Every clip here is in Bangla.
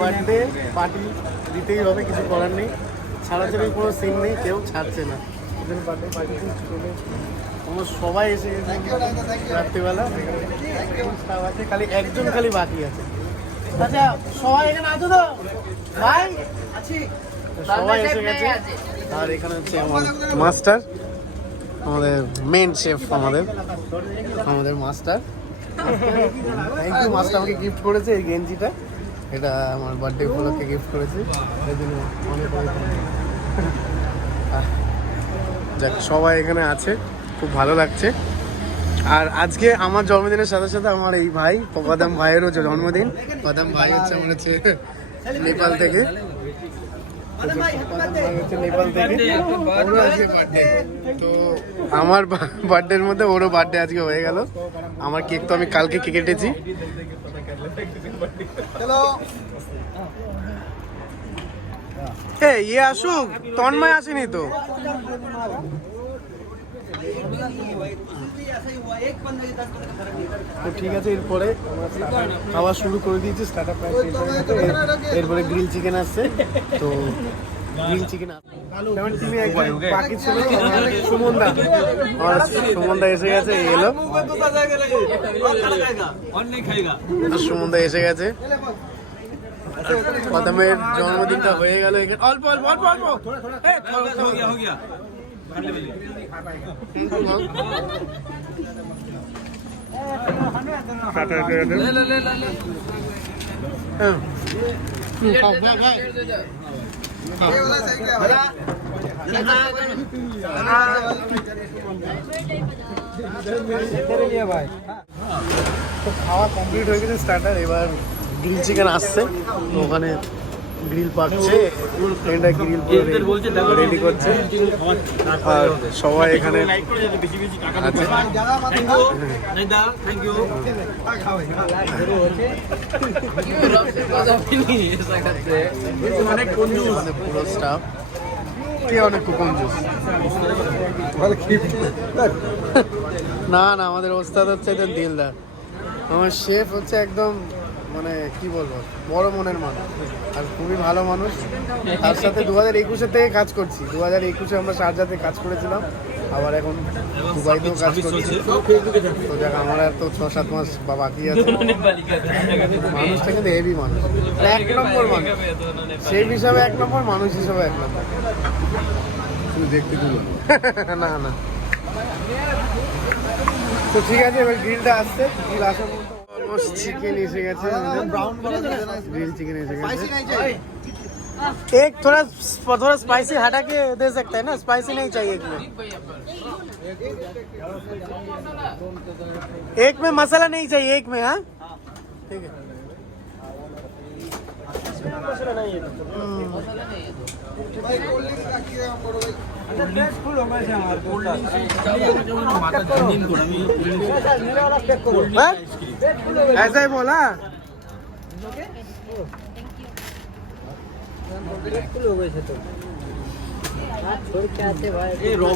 বার্থডে পার্টি দিতেই হবে, কিছু করার নেই। ছাড়াছাড়ির কোনো সিন নেই, কেউ ছাড়ছে না। বার্থডে পার্টি আমরা সবাই এসে গেছে রাত্রিবেলা। আছে খালি একজন খালি বাকি আছে। আচ্ছা সবাই এখানে আছো তো ভাই? আছি। সবাই এসে গেছে। আর এখানে হচ্ছে আমার মাস্টার, আমাদের মেন শেফ, আমাদের মাস্টার। থ্যাংক ইউ, মাস্টার আমাকে গিফট করেছে এই গেঞ্জিটা। এটা আমার বার্থডে উপলক্ষে গিফট করেছে, এই জন্য অনেক যাক সবাই এখানে আছে, খুব ভালো লাগছে। আর আজকে আমার জন্মদিনের সাথে সাথে আমার এই ভাই পদাম ভাইয়েরও জন্মদিন। পদাম ভাই হচ্ছে আমার হচ্ছে নেপাল থেকে, তো আমার বার্থডের মধ্যে ওরও বার্থডে আজকে হয়ে গেল। আমার কেক তো আমি কালকে কেটেছি। ইয়ে আসুক, তন্ময় আসেনি তো। ঠিক আছে, এরপরে খাওয়া শুরু করে দিয়েছি, স্টার্টার প্রায় শেষ হয়ে গেছে। এরপরে গ্রিল চিকেন আসছে, তো গ্রিল চিকেন বাকি ছিল সুমনদা এসে গেছে, এলো সুমনদা এসে গেছে। প্রথমের জন্মদিনটা হয়ে গেল, অল্প অল্প অল্প অল্প খাওয়া কমপ্লিট হয়ে গেছে স্টার্টার। এবার গ্রিল চিকেন আসছে, তো ওখানে গ্রিল পাচ্ছে, এটা গ্রিল রেডি করছে। আর সবাই এখানে পুরো স্টাফ অনেক কঞ্জুস। না না, আমাদের ওস্তাদ হচ্ছে দিলদার, আমার শেফ হচ্ছে একদম মানে কি বলবো, বড় মনের মানুষ আর খুবই ভালো মানুষ। তার সাথে 2021 থেকে কাজ করছি। 2021 আমরা শারজাতে কাজ করেছিলাম, আবার এখন দুবাইতেও কাজ করছি। তো যাক, আমার আর তো 6-7 মাস বাকি আছে। মানুষটা কিন্তু হেভি মানুষ, 1 নম্বর মানুষ, সেই হিসাবে 1 নম্বর, মানুষ হিসাবে 1 নম্বর। দেখতে না না, তো ঠিক আছে, এবার গ্রিলটা আসছে। গ্রিল আসার चिकन एसे গেছে, ग्रिल चिकन एसे गए। एक थोड़ा स्पाइसी हटा के दे सकते हैं ना, स्पाइसी नहीं चाहिए एक में मसाला नहीं चाहिए, एक में। हाँ ठीक है, मसाला नहीं है, मसाला नहीं है। ऐसा ही बोला।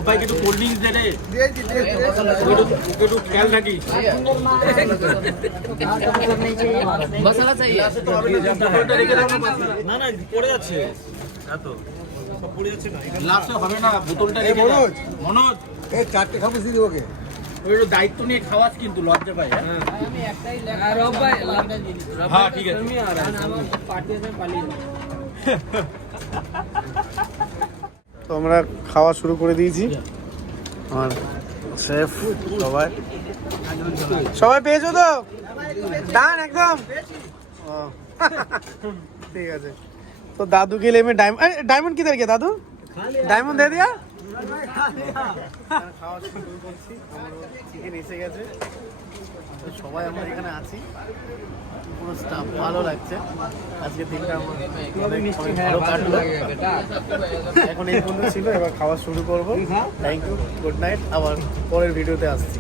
ভাই একটু কোল্ড ড্রিঙ্কস দে রে, একটু খেয়াল রাখিস। মশলা চাই, না না পড়ে যাচ্ছে, এত সব পড়ে যাচ্ছে না, লাস্টে হবে না, বোতলটা রেখে দাও। মনোজ এই 4টে খাবো দিদি, ওকে ওই দায়িত্ব নিয়ে খাওয়াস, কিন্তু লজ্জা পাই। আমি একটাই আর রব ভাই, হ্যাঁ ঠিক আছে, তুমি আর আমার পার্টিতে পালিয়ে। তো আমরা খাওয়া শুরু করে দিয়েছি, আর শেফ সবাই পেয়েছো তো? ডান একদম, ঠিক আছে। तो दादू के लिए मैं डायमंड किधर गया दादू? डायमंड दे दिया? খাওয়া শুরু করছি, চিকেন এসে গেছে, সবাই আমরা এখানে আছি, পুরো স্টাফ ভালো লাগছে। আজকে দিনটা আমার ভালো কাটলো। এখন এই পর্যন্ত ছিল, এবার খাওয়া শুরু করবো। থ্যাংক ইউ, গুড নাইট, আবার পরের ভিডিওতে আসছি।